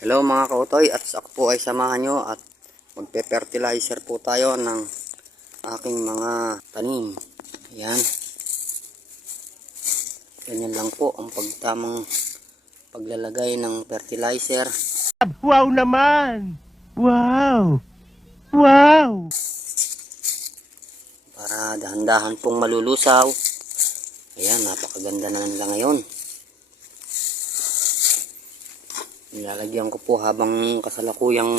Hello mga kautoy, at ako po ay samahan nyo at magpe-fertilizer po tayo ng aking mga tanim. Ayan. Ganyan lang po ang pagtamang paglalagay ng fertilizer. Wow naman! Wow! Wow! Para dahan-dahan pong malulusaw. Ayan, napakaganda na nila ngayon. Nilalagyan ko po habang kasalukuyang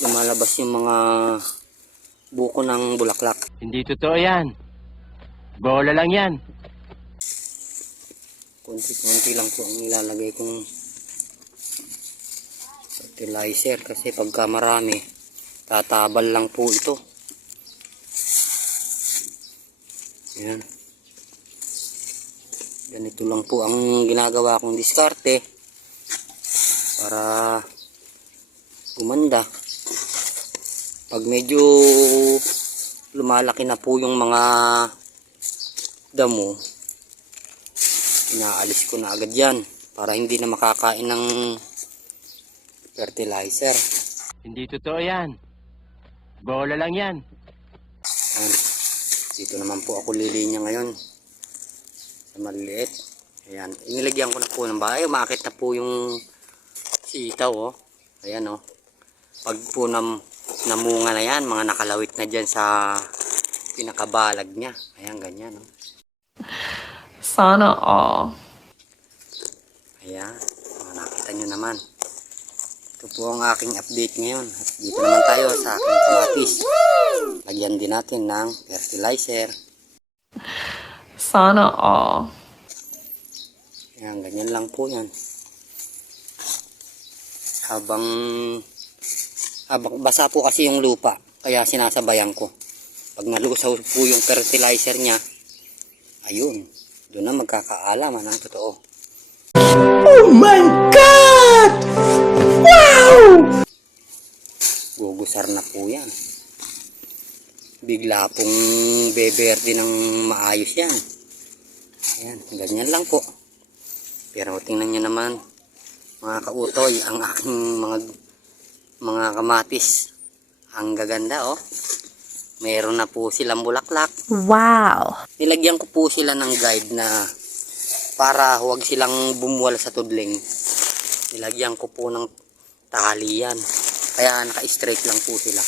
lumalabas yung mga buko ng bulaklak. Hindi totoo yan. Bola lang yan. Kunti-kunti lang po ang nilalagay kong fertilizer kasi pagka marami tatabal lang po ito. Ayan. Ganito lang po ang ginagawa kong diskarte para gumanda. Pag medyo lumalaki na po yung mga damo, inaalis ko na agad yan para hindi na makakain ng fertilizer. Hindi totoo yan. Bola lang yan. Ayan. Dito naman po ako lilinya ngayon sa maliliit. Ayan, inilagyan ko na po ng bahay. Umakit na po yung sitaw, oh. Ayan, oh. Pag po namunga na yan, mga nakalawit na dyan sa pinakabalag niya. Ayan, ganyan, oh. Sana all. Ayan, nakita nyo naman. Ito po ang aking update ngayon. At dito naman tayo sa aking kamatis. Lagyan din natin ng fertilizer. Sana all. Ayan, ganyan lang po yan. Habang basa po kasi yung lupa, kaya sinasabayan ko. Pag nalusaw po yung fertilizer niya, ayun, doon na magkakaalaman ang totoo. Oh my God! Wow! Gugusar na po yan. Bigla pong beberde ng maayos yan. Ayan, ganyan lang po. Pero tingnan nyo naman, mga kautoy, ang aking mga kamatis. Ang gaganda, oh. Meron na po silang bulaklak. Wow! Nilagyan ko po sila ng guide na para huwag silang bumuwal sa tudling. Nilagyan ko po ng tali yan. Kaya naka-straight lang po sila.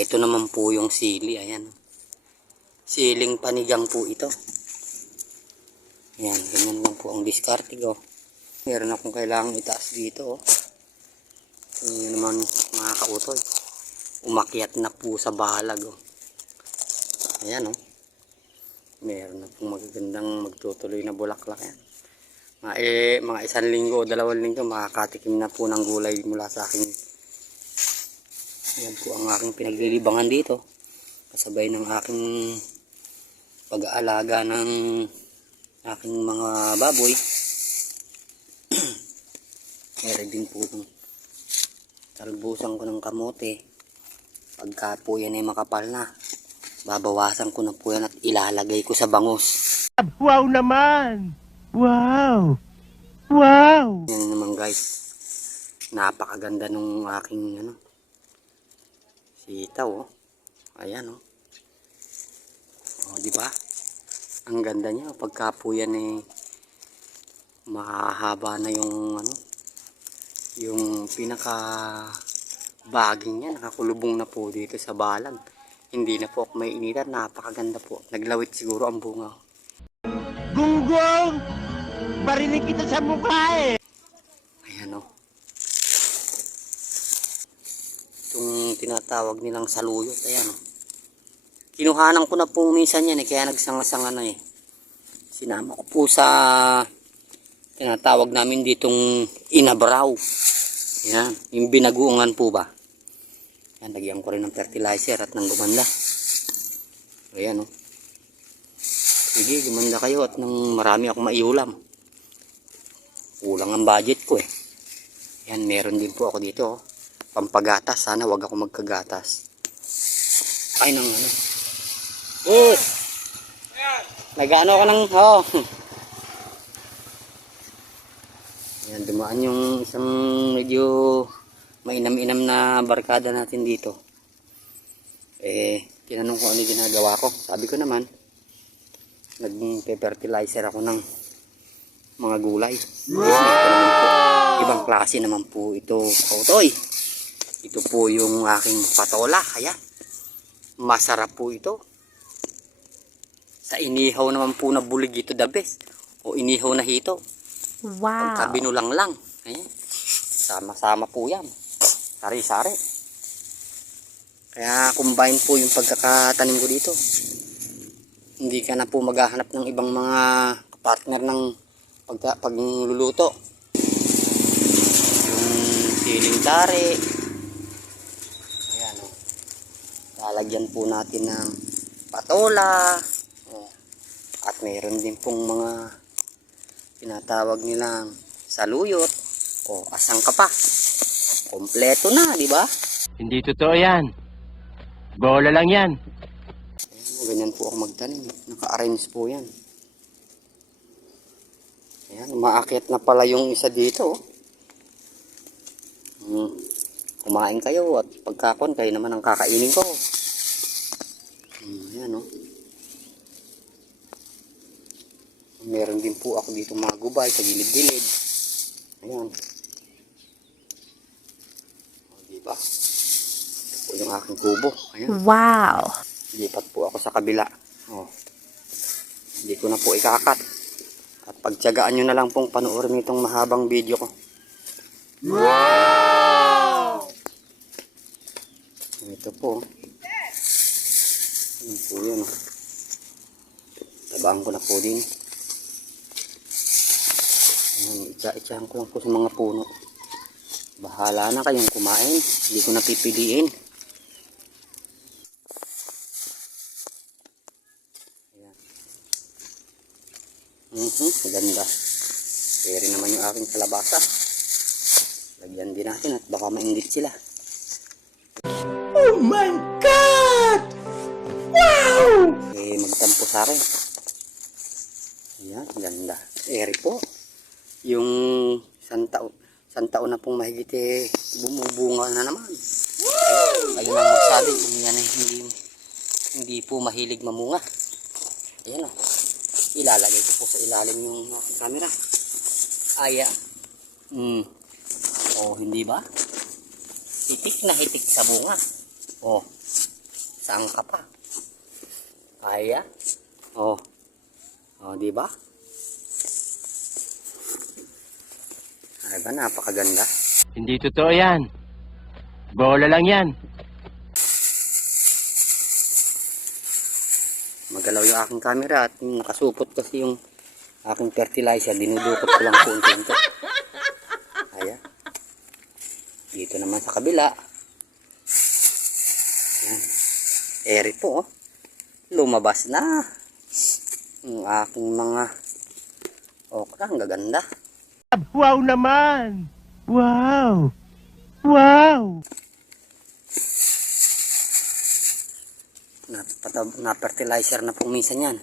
Ito naman po yung sili. Ayan. Siling panigang po ito. Ayan. Ganyan lang po ang diskarte ko. Meron akong kailangang itaas dito. Oh. Ito naman mga kautoy. Umakyat na po sa balag. Oh. Ayan, oh. Meron na pong magagandang magtutuloy na bulaklak yan. Mga 1 linggo o 2 linggo makakatikim na po ng gulay mula sa aking. Yan po ang aking pinaglilibangan dito. Kasabay ng aking pag-aalaga ng aking mga baboy. Meron din po itong talbusan ko ng kamote. Pagka po yan ay makapal na, babawasan ko na po yan at ilalagay ko sa bangus. Wow naman! Wow! Wow! Yan naman guys, napakaganda nung aking sitaw, oh. Ayan, oh. Oh, di ba? Ang ganda niya pagka po yan eh mahahaba na yung yung pinaka baging niya, nakakulubong na po dito sa balag. Hindi na po ako may initan, napakaganda po. Naglawit siguro ang bunga. Gunggong! Barinig kita sa mukha eh! Ayan, oh. Itong tinatawag nilang saluyot. Ayan, oh. Kinuhanan ko na po minsan yan eh, kaya nagsanga-sanga na eh. Sinama ko po sa tinatawag namin ditong inabraw. Ayan, yung binaguungan po ba. Ayan, lagyan ko rin ng fertilizer at ng gumanda. Ayan, oh. Sige, gumanda kayo at nang marami akong maiulam. Kulang ang budget ko eh. Ayan, meron din po ako dito, oh. Pampagatas, sana wag ako magkagatas. Ay, nang oh! Nag-ano ka ng, oh. Ayan, dumaan yung isang medyo mainam-inam na barkada natin dito. Tinanong ko ano ginagawa ko. Sabi ko naman, nag-fertilizer ako ng mga gulay. Ito naman po, ibang klase naman po ito, kautoy. Ito po yung aking patola. Ayan, masarap po ito. Sa inihaw naman po na bulig ito the best. O inihaw na hito. Wow. Pagka binulang lang. Ayan. Sama-sama po yan. Sari-sari. Kaya combine po yung pagkakatanim ko dito. Hindi ka na po maghahanap ng ibang mga partner ng pagluluto. Yung siling tari. Ayan o. Lalagyan po natin ng patola. O. At mayroon din pong mga tinatawag nilang saluyot o asang kapa. Kompleto na, di ba? Hindi totoo yan. Bola lang yan. Ganyan po ako magtanim. Naka-arrange po yan. Ayan, umaakyat na pala yung isa dito. Kumain kayo at pagkakon kayo naman ang kakainin ko. Ayan o. Meron din po ako dito mga gubay sa gilid-gilid. Ayan. O, diba? Ito po yung aking kubo. Ayan. Wow. Lipat po ako sa kabila. O. Hindi ko na po ikakat. At pagtiyagaan nyo na lang pong panoorin itong mahabang video ko. Wow! Ito po. Ayan po yun. Tabaan ko na po din. Itsahan ko lang po sa mga puno. Bahala na kayong kumain. Hindi ko napipiliin. Ayan. Ganda. Pwede naman yung aking kalabasa. Lagyan din natin at baka mainggit sila. Oh my God! Wow! Magtampo sa akin. Ayan, ganda. Eri po. Yung santaon na pong mahigit bumubunga na naman. Ayun ang magsabi. Yan ay hindi po mahilig mamunga. Ayan o. Ilalagay ko po sa ilalim yung camera. Aya. O, hindi ba? Hitik na hitik sa bunga. O, saan ka pa? Aya. O, di ba? Ay ba, napakaganda. Hindi totoo yan. Bola lang yan. Magalaw yung aking camera at nakasupot kasi yung aking fertilizer. Dinudukot ko lang po unti-unti. Ayan. Dito naman sa kabila. Ayan. Eri po. Lumabas na. Yung aking mga okra. Ang gaganda. Wow naman! Wow! Wow! Na-fertilizer na po minsan yan.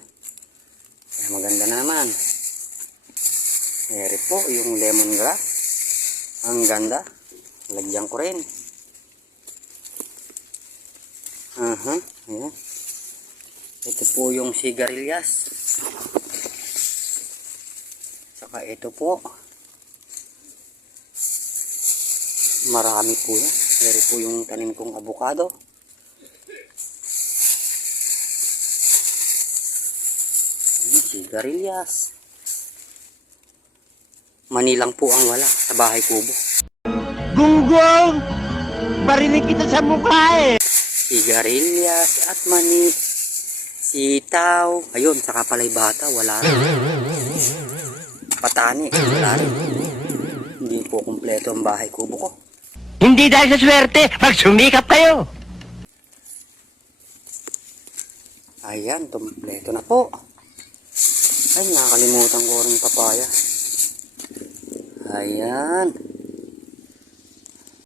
Kaya maganda na naman. Eri po yung lemongrass. Ang ganda. Lagyan ko rin. Ayan. Ito po yung sigarilyas. Saka ito po. Marami po yan. Eri po yung tanim kong avocado. Sigarilyas. Manilang po ang wala sa bahay kubo. Gunggong! Barinig kita sa mukha eh! Sigarilyas at mani. Sitaw. Ayun, saka palay bata. Wala rin. Patani. Wala rin. Hindi po kumpleto ang bahay kubo ko. Hindi dahil sa swerte, magsumikap kayo! Ayan, kumpleto na po. Ay, nakakalimutan ko rin papaya. Ayan.